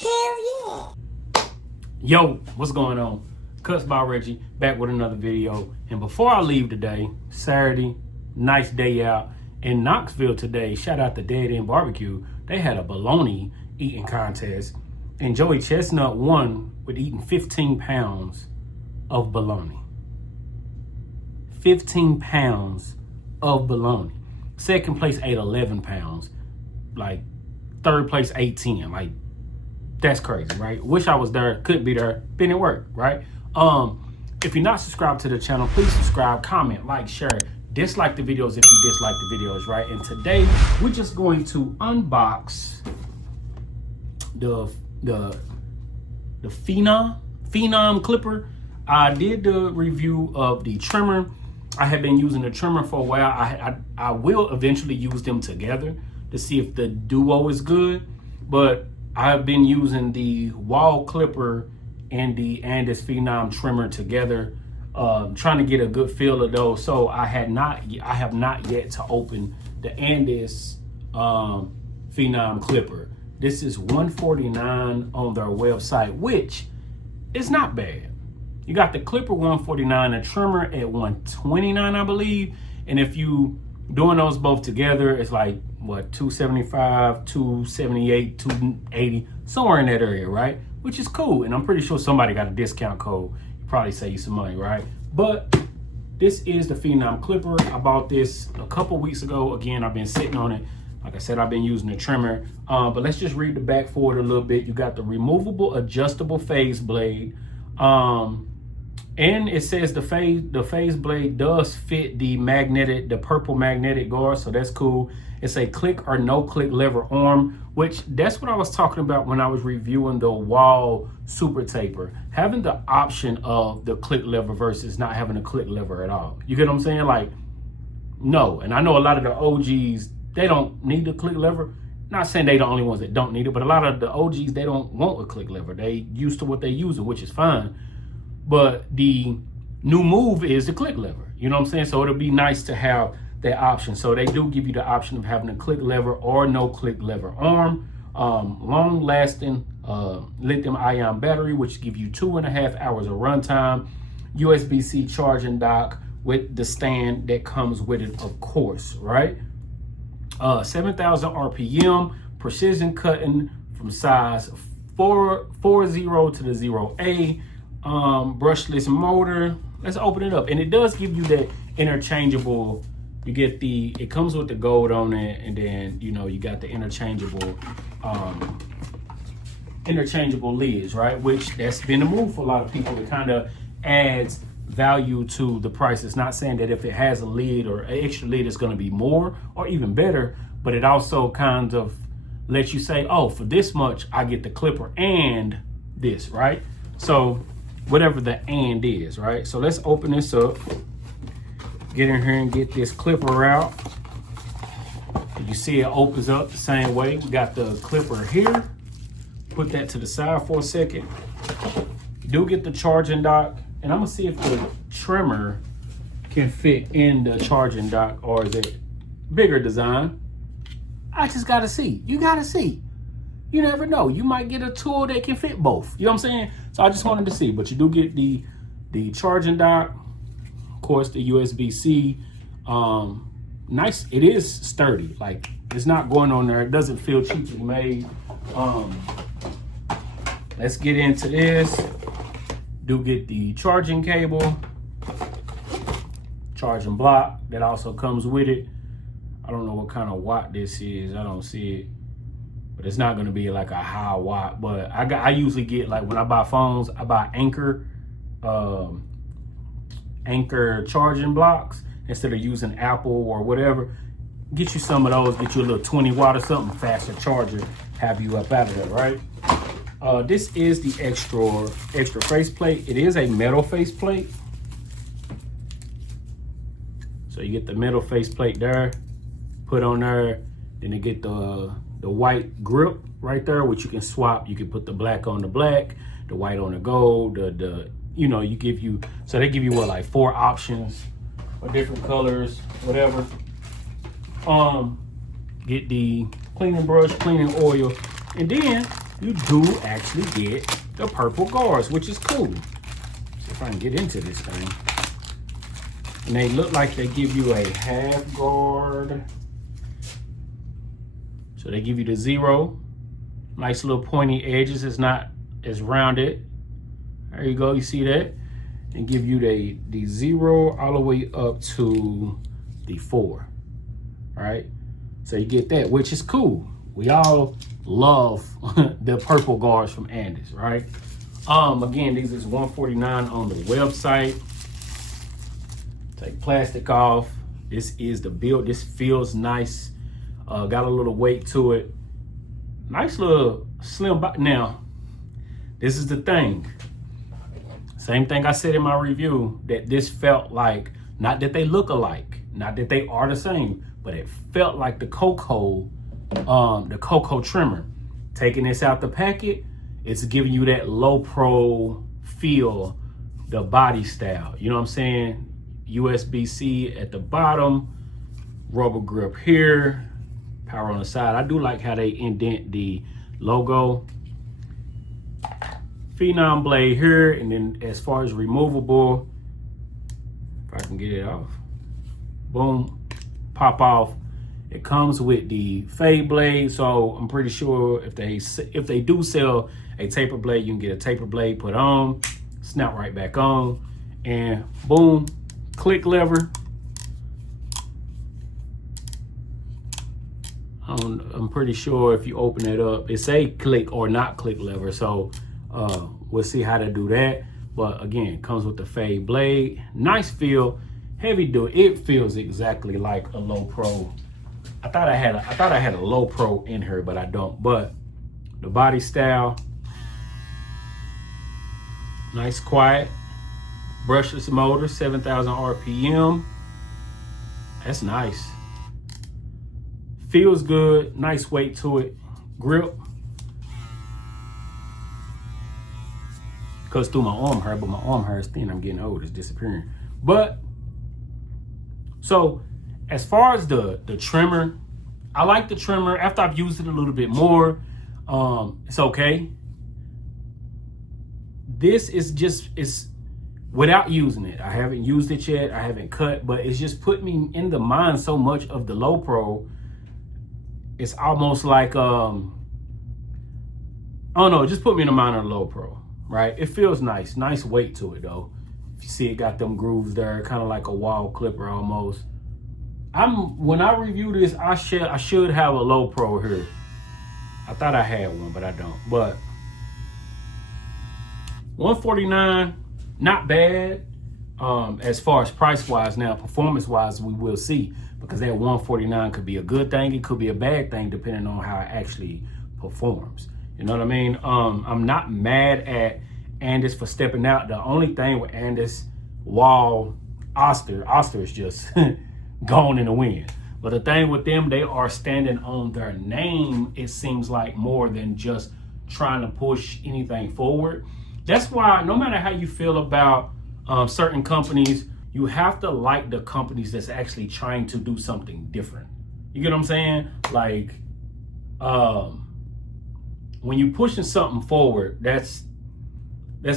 Hell yeah. Yo, what's going on? Cuts by Reggie, back with another video. And before I leave today, Saturday, nice day out in Knoxville today. Shout out to Dead End Barbecue. They had a bologna eating contest, and Joey Chestnut won with eating 15 pounds of bologna. 15 pounds of bologna. Second place ate 11 pounds. Like, third place ate 10. Like, that's crazy, right? Wish I was there, couldn't be there, but it worked, right? If you're not subscribed to the channel, please subscribe, comment, like, share, dislike the videos if you dislike the videos, right? And today we're just going to unbox the Phenom clipper. I did the review of the trimmer. I have been using the trimmer for a while. I will eventually use them together to see if the duo is good, but I've been using the Wahl clipper and the Andis Phenom trimmer together, trying to get a good feel of those. So I have not yet to open the Andis Phenom clipper. This is $149 on their website, which is not bad. You got the clipper $149, the trimmer at $129, I believe. And if you doing those both together, it's like what, $275, $278, $280, somewhere in that area, right? Which is cool. And I'm pretty sure somebody got a discount code. You probably save you some money, right? But this is the Phenom clipper. I bought this a couple weeks ago. Again, I've been sitting on it. Like I said, I've been using the trimmer. But let's just read the back for it a little bit. You got the removable adjustable phase blade. And it says the phase blade does fit the purple magnetic guard, so that's cool. It's a click or no click lever arm, which that's what I was talking about when I was reviewing the Wahl super taper. Having the option of the click lever versus not having a click lever at all. You get what I'm saying? Like, no. And I know a lot of the OGs, they don't need the click lever. Not saying they the only ones that don't need it, but a lot of the OGs, they don't want a click lever. They used to what they using, which is fine. But the new move is the click lever. You know what I'm saying? So it'll be nice to have that option. So they do give you the option of having a click lever or no click lever arm. Long lasting lithium ion battery, which give you 2.5 hours of runtime. USB-C charging dock with the stand that comes with it, of course, right? 7,000 RPM, precision cutting from size 40 to the 0A. Brushless motor. Let's open it up. And it does give you that interchangeable, you get it comes with the gold on it, and then you got the interchangeable lids, right? Which that's been a move for a lot of people. It kind of adds value to the price. It's not saying that if it has a lid or an extra lid it's going to be more or even better, but it also kind of lets you say, oh, for this much I get the clipper and this, right? So whatever the and is, right? So let's open this up, get in here and get this clipper out. You see it opens up the same way. We got the clipper here. Put that to the side for a second. You do get the charging dock, and I'm gonna see if the trimmer can fit in the charging dock, or is it bigger design? I just gotta see. You gotta see. You never know. You might get a tool that can fit both. You know what I'm saying? So I just wanted to see. But you do get the charging dock, of course, the USB-C. Nice. It is sturdy. Like, it's not going on there. It doesn't feel cheaply made. Let's get into this. Do get the charging cable, charging block that also comes with it. I don't know what kind of watt this is. I don't see it. But it's not gonna be like a high watt. But I usually get, like, when I buy phones, I buy Anchor charging blocks instead of using Apple or whatever. Get you some of those. Get you a little 20 watt or something, faster charger. Have you up out of there, right? This is the extra faceplate. It is a metal faceplate. So you get the metal faceplate there, put on there. Then you get the white grip right there, which you can swap. You can put the black on the black, the white on the gold, so they give you what, like 4 options or different colors, whatever. Get the cleaning brush, cleaning oil, and then you do actually get the purple guards, which is cool. See if I can get into this thing. And they look like they give you a half guard. So they give you the 0. Nice little pointy edges. It's not as rounded. There you go. You see that? And give you the 0 all the way up to the 4. All right. So you get that, which is cool. We all love the purple guards from Andis, right? Again, these is $149 on the website. Take plastic off. This is the build. This feels nice. Got a little weight to it. Nice little slim body. Now, this is the thing. Same thing I said in my review, that this felt like, not that they look alike, not that they are the same, but it felt like the cocoa trimmer. Taking this out the packet, it's giving you that low pro feel, the body style. You know what I'm saying? USB-C at the bottom, rubber grip here, power on the side. I do like how they indent the logo. Phenom blade here, and then as far as removable, if I can get it off, boom, pop off. It comes with the fade blade, so I'm pretty sure if they do sell a taper blade, you can get a taper blade put on, snap right back on, and boom, click lever. I'm pretty sure if you open it up, it's a click or not click lever, so we'll see how to do that. But again, it comes with the fade blade. Nice feel, heavy duty. It feels exactly like a low pro. I thought I had a low pro in here, but I don't. But the body style, nice, quiet, brushless motor, 7,000 RPM. That's nice. Feels good, nice weight to it. Grip goes through my arm hair, but my arm hair is thin. I'm getting old, it's disappearing. But so as far as the trimmer, I like the trimmer. After I've used it a little bit more, it's okay. This is just, it's without using it. I haven't used it yet. I haven't cut, but it's just put me in the mind so much of the low pro. It's almost like, oh no, it just put me in the mind of the low pro, right? It feels nice, nice weight to it though. If you see it got them grooves there, kind of like a Wahl clipper almost. When I review this, I should have a low pro here. I thought I had one, but I don't. But $149, not bad. As far as price wise, now performance wise, we will see, because that $149 could be a good thing, it could be a bad thing depending on how it actually performs. You know what I mean? I'm not mad at Andis for stepping out. The only thing with Andis, Wahl, Oster is just gone in the wind. But the thing with them, they are standing on their name, it seems like, more than just trying to push anything forward. That's why no matter how you feel about certain companies, you have to like the companies that's actually trying to do something different. You get what I'm saying? Like, when you pushing something forward, that's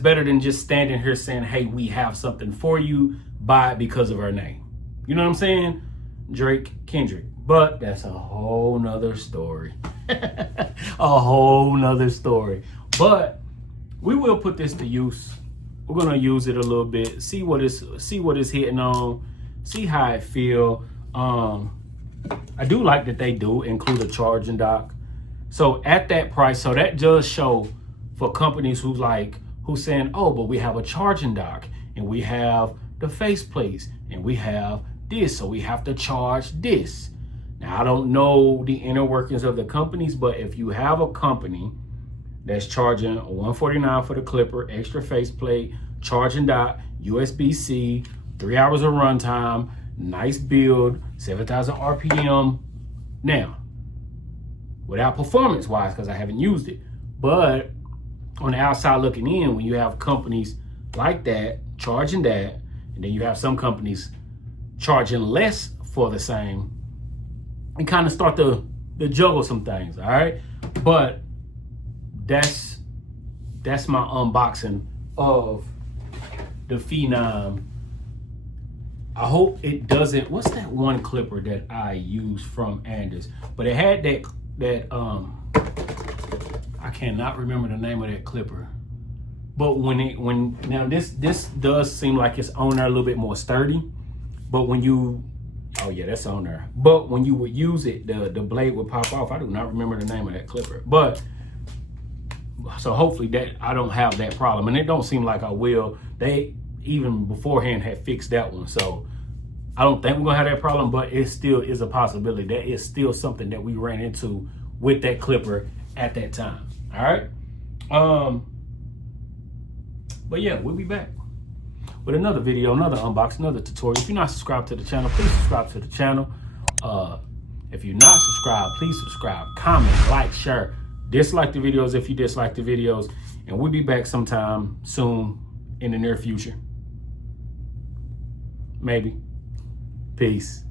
better than just standing here saying, hey, we have something for you, buy it because of our name. You know what I'm saying? Drake, Kendrick. But that's a whole nother story. A whole nother story. But we will put this to use. We're gonna use it a little bit, see what it's hitting on, see how it feel. I do like that they do include a charging dock. So at that price, so that does show for companies who's saying, oh, but we have a charging dock and we have the face plates and we have this, so we have to charge this. Now, I don't know the inner workings of the companies, but if you have a company that's charging $149 for the clipper, extra faceplate, charging dock, USB-C, 3 hours of runtime, nice build, 7,000 RPM. Now, without performance-wise, because I haven't used it, but on the outside looking in, when you have companies like that charging that, and then you have some companies charging less for the same, and kind of start to juggle some things, all right? But that's my unboxing of the Phenom. I hope it doesn't. What's that one clipper that I use from Andis? But it had that I cannot remember the name of that clipper. But now this does seem like it's on there a little bit more sturdy. But when you, oh yeah, that's on there. But when you would use it, the blade would pop off. I do not remember the name of that clipper. But so hopefully that I don't have that problem, and it don't seem like I will. They even beforehand had fixed that one, so I don't think we're gonna have that problem. But it still is a possibility. That is still something that we ran into with that clipper at that time. All right. But yeah, we'll be back with another video, another unboxing, another tutorial. If you're not subscribed to the channel, please subscribe to the channel. If you're not subscribed, please subscribe, comment, like, share. Dislike the videos if you dislike the videos. And we'll be back sometime soon in the near future. Maybe. Peace.